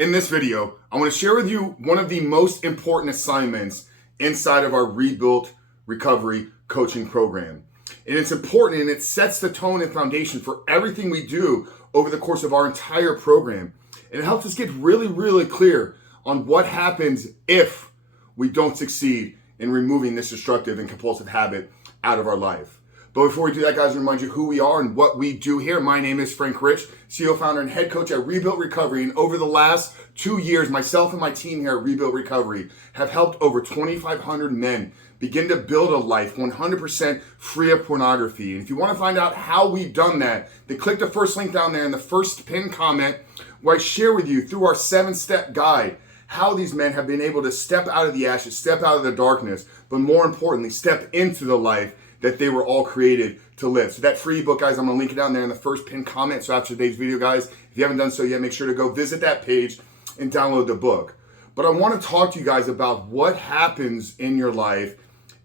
In this video, I want to share with you one of the most important assignments inside of our Rebuilt Recovery coaching program. And it's important and it sets the tone and foundation for everything we do over the course of our entire program. And it helps us get really clear on what happens if we don't succeed in removing this destructive and compulsive habit out of our life. But before we do that, guys, I remind you who we are and what we do here. My name is Frank Rich, CEO, founder, and head coach at Rebuilt Recovery. And over the last 2 years, myself and my team here at Rebuilt Recovery have helped over 2,500 men begin to build a life 100% free of pornography. And if you want to find out how we've done that, then click the first link down there in the first pinned comment where I share with you through our 7-step guide how these men have been able to step out of the ashes, step out of the darkness, but more importantly, step into the life that they were all created to live. So that free book, guys, I'm gonna link it down there in the first pinned comment. So after today's video, guys, if you haven't done so yet, make sure to go visit that page and download the book. But I wanna talk to you guys about what happens in your life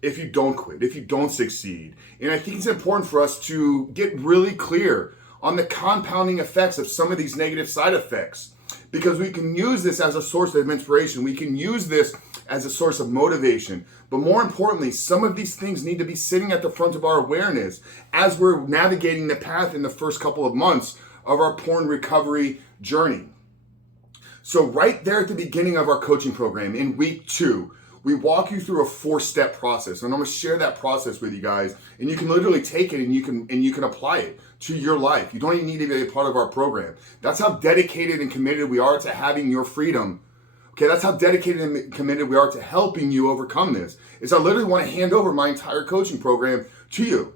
if you don't quit, if you don't succeed. And I think it's important for us to get really clear on the compounding effects of some of these negative side effects, because we can use this as a source of inspiration. We can use this as a source of motivation. But more importantly, some of these things need to be sitting at the front of our awareness as we're navigating the path in the first couple of months of our porn recovery journey. So right there at the beginning of our coaching program in week 2, we walk you through a 4-step process. And I'm gonna share that process with you guys. And you can literally take it and you can apply it to your life. You don't even need to be a part of our program. That's how dedicated and committed we are to having your freedom. Okay, that's how dedicated and committed we are to helping you overcome this. Is I literally want to hand over my entire coaching program to you.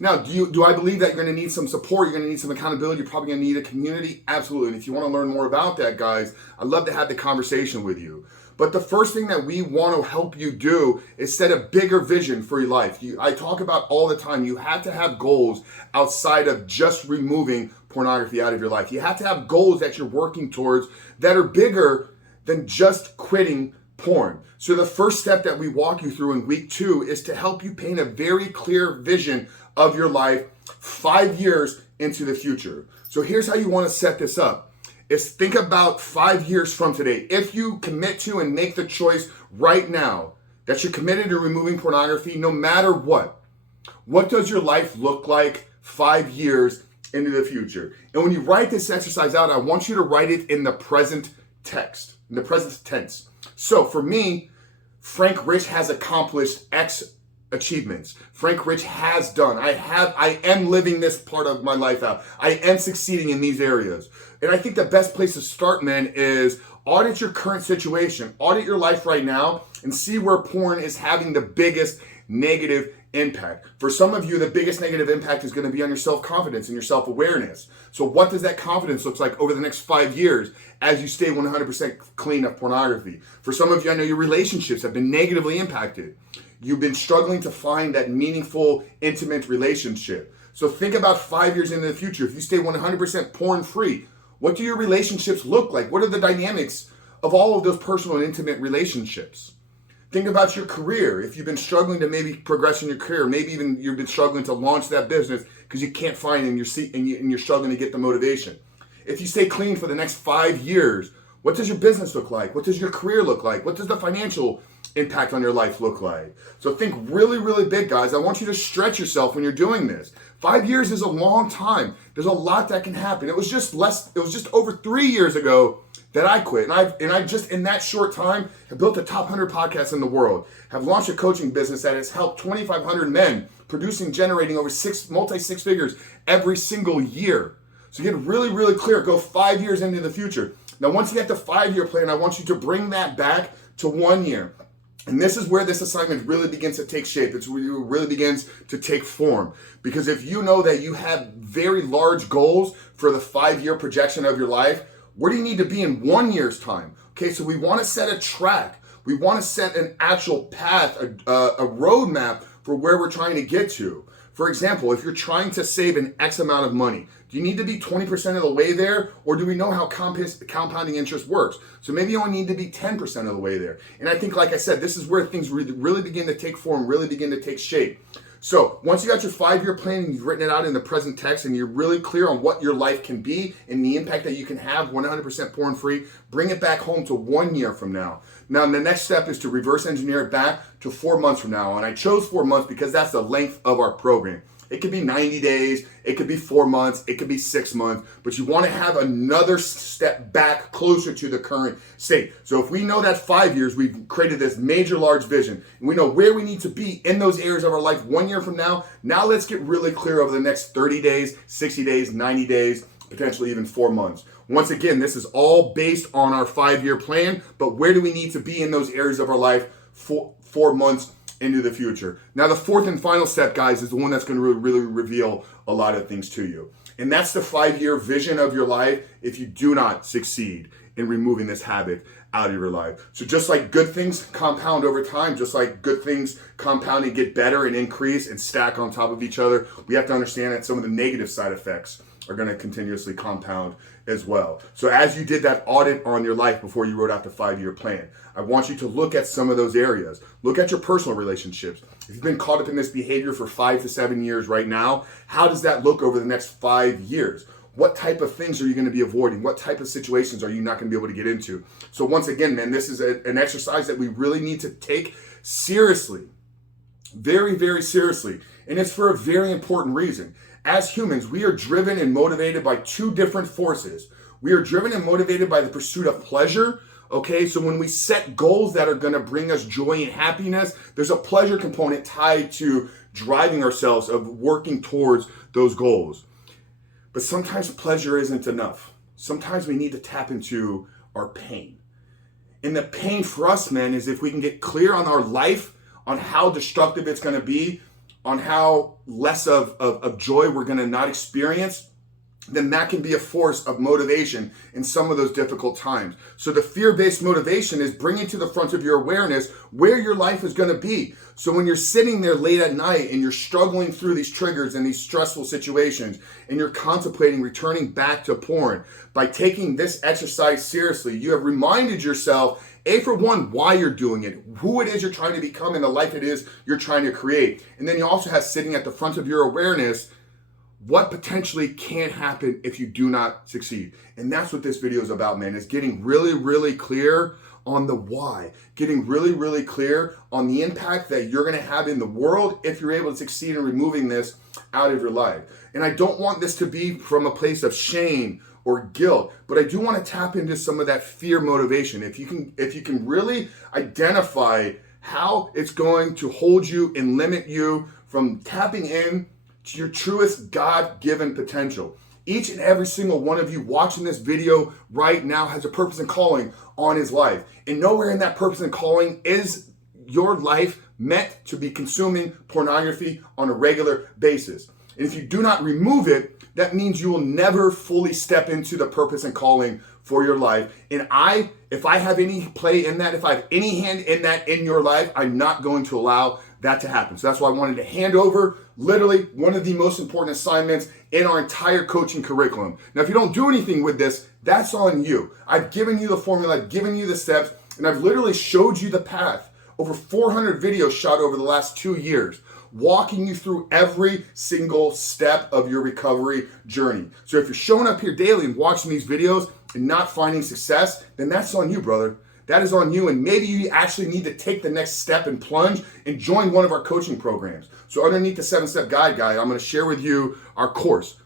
Now, do I believe that you're going to need some support? You're going to need some accountability. You're probably going to need a community. Absolutely. And if you want to learn more about that, guys, I'd love to have the conversation with you. But the first thing that we want to help you do is set a bigger vision for your life. I talk about all the time, you have to have goals outside of just removing pornography out of your life. You have to have goals that you're working towards that are bigger than just quitting porn. So the first step that we walk you through in week 2 is to help you paint a very clear vision of your life 5 years into the future. So here's how you want to set this up. Is think about 5 years from today. If you commit to and make the choice right now that you're committed to removing pornography, no matter what does your life look like 5 years into the future? And when you write this exercise out, I want you to write it in the present text, in the present tense. So for me, Frank Rich has accomplished X achievements. Frank Rich has done. I am living this part of my life out. I am succeeding in these areas. And I think the best place to start, man, is audit your current situation. Audit your life right now and see where porn is having the biggest negative impact. For some of you, the biggest negative impact is going to be on your self-confidence and your self-awareness. So what does that confidence look like over the next 5 years as you stay 100% clean of pornography? For some of you, I know your relationships have been negatively impacted. You've been struggling to find that meaningful, intimate relationship. So think about 5 years into the future. If you stay 100% porn-free, what do your relationships look like? What are the dynamics of all of those personal and intimate relationships? Think about your career. If you've been struggling to maybe progress in your career, maybe even you've been struggling to launch that business because you can't find it and you're struggling to get the motivation. If you stay clean for the next 5 years, what does your business look like? What does your career look like? What does the financial impact on your life look like? So think really big, guys. I want you to stretch yourself when you're doing this. 5 years is a long time. There's a lot that can happen. It was just over 3 years ago that I quit. And I just, in that short time, have built the top 100 podcasts in the world, have launched a coaching business that has helped 2,500 men generating over multi-six figures every single year. So get really clear. Go 5 years into the future. Now, once you get the 5-year plan, I want you to bring that back to 1 year. And this is where this assignment really begins to take shape. It's where it really begins to take form. Because if you know that you have very large goals for the 5-year projection of your life, where do you need to be in 1 year's time? Okay, so we want to set a track. We want to set an actual path, a roadmap for where we're trying to get to. For example, if you're trying to save an X amount of money, do you need to be 20% of the way there, or do we know how compounding interest works? So maybe you only need to be 10% of the way there. And I think, like I said, this is where things really begin to take form, really begin to take shape. So once you got your 5-year plan and you've written it out in the present text and you're really clear on what your life can be and the impact that you can have 100% porn free, bring it back home to 1 year from now. Now the next step is to reverse engineer it back to 4 months from now. And I chose 4 months because that's the length of our program. It could be 90 days, it could be 4 months, it could be 6 months, but you want to have another step back closer to the current state. So if we know that 5 years, we've created this major large vision, and we know where we need to be in those areas of our life 1 year from now, now let's get really clear over the next 30 days, 60 days, 90 days, potentially even 4 months. Once again, this is all based on our 5-year plan, but where do we need to be in those areas of our life 4 months into the future? Now, the fourth and final step, guys, is the one that's going to really reveal a lot of things to you. And that's the 5-year vision of your life if you do not succeed in removing this habit out of your life. So just like good things compound over time, just like good things compound and get better and increase and stack on top of each other, we have to understand that some of the negative side effects are going to continuously compound as well. So as you did that audit on your life before you wrote out the 5-year plan, I want you to look at some of those areas. Look at your personal relationships. If you've been caught up in this behavior for 5 to 7 years right now, how does that look over the next 5 years? What type of things are you going to be avoiding? What type of situations are you not going to be able to get into? So once again, man, this is an exercise that we really need to take seriously. Very, very seriously. And it's for a very important reason. As humans, we are driven and motivated by 2 different forces. We are driven and motivated by the pursuit of pleasure. Okay, so when we set goals that are going to bring us joy and happiness, there's a pleasure component tied to driving ourselves, of working towards those goals. But sometimes pleasure isn't enough. Sometimes we need to tap into our pain. And the pain for us, man, is if we can get clear on our life, on how destructive it's going to be, on how less of joy we're going to not experience, then that can be a force of motivation in some of those difficult times. So the fear-based motivation is bringing to the front of your awareness where your life is going to be. So when you're sitting there late at night and you're struggling through these triggers and these stressful situations and you're contemplating returning back to porn, by taking this exercise seriously, you have reminded yourself, for one, why you're doing it, who it is you're trying to become, and the life it is you're trying to create. And then you also have sitting at the front of your awareness what potentially can happen if you do not succeed. And that's what this video is about, man, is getting really, really clear on the why, getting really, really clear on the impact that you're going to have in the world if you're able to succeed in removing this out of your life. And I don't want this to be from a place of shame or guilt, but I do want to tap into some of that fear motivation. If you can really identify how it's going to hold you and limit you from tapping in to your truest God-given potential. Each and every single one of you watching this video right now has a purpose and calling on his life. And nowhere in that purpose and calling is your life meant to be consuming pornography on a regular basis. And if you do not remove it, that means you will never fully step into the purpose and calling for your life. And if I have any play in that, if I have any hand in that in your life, I'm not going to allow that to happen. So that's why I wanted to hand over literally one of the most important assignments in our entire coaching curriculum. Now, if you don't do anything with this, that's on you. I've given you the formula, I've given you the steps, and I've literally showed you the path. Over 400 videos shot over the last 2 years, walking you through every single step of your recovery journey. So if you're showing up here daily and watching these videos and not finding success, then that's on you, brother. That is on you, and maybe you actually need to take the next step and plunge and join one of our coaching programs. So underneath the 7-step guide, I'm going to share with you our course.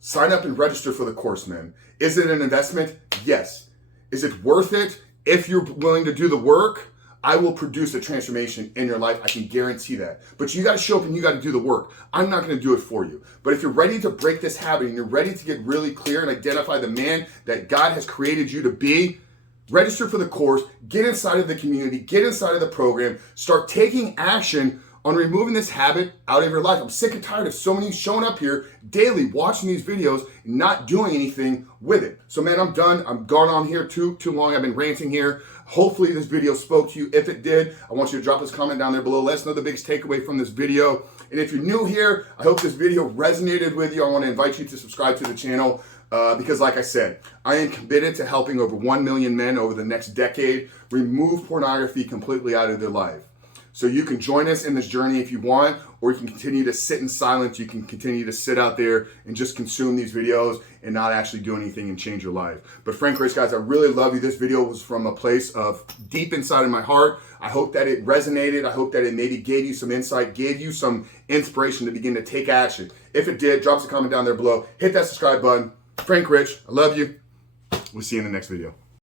Sign up and register for the course, man. Is it an investment? Yes. Is it worth it? If you're willing to do the work, I will produce a transformation in your life. I can guarantee that. But you got to show up and you got to do the work. I'm not going to do it for you. But if you're ready to break this habit and you're ready to get really clear and identify the man that God has created you to be, register for the course, get inside of the community, get inside of the program, start taking action on removing this habit out of your life. I'm sick and tired of so many showing up here daily, watching these videos, and not doing anything with it. So man, I'm done. I'm gone on here too long. I've been ranting here. Hopefully this video spoke to you. If it did, I want you to drop this comment down there below. Let us know the biggest takeaway from this video. And if you're new here, I hope this video resonated with you. I want to invite you to subscribe to the channel. Because like I said, I am committed to helping over 1 million men over the next decade remove pornography completely out of their life. So you can join us in this journey if you want, or you can continue to sit in silence. You can continue to sit out there and just consume these videos and not actually do anything and change your life. But Frank Grace, guys, I really love you. This video was from a place of deep inside of my heart. I hope that it resonated. I hope that it maybe gave you some insight, gave you some inspiration to begin to take action. If it did, drop us a comment down there below. Hit that subscribe button. Frank Rich, I love you. We'll see you in the next video.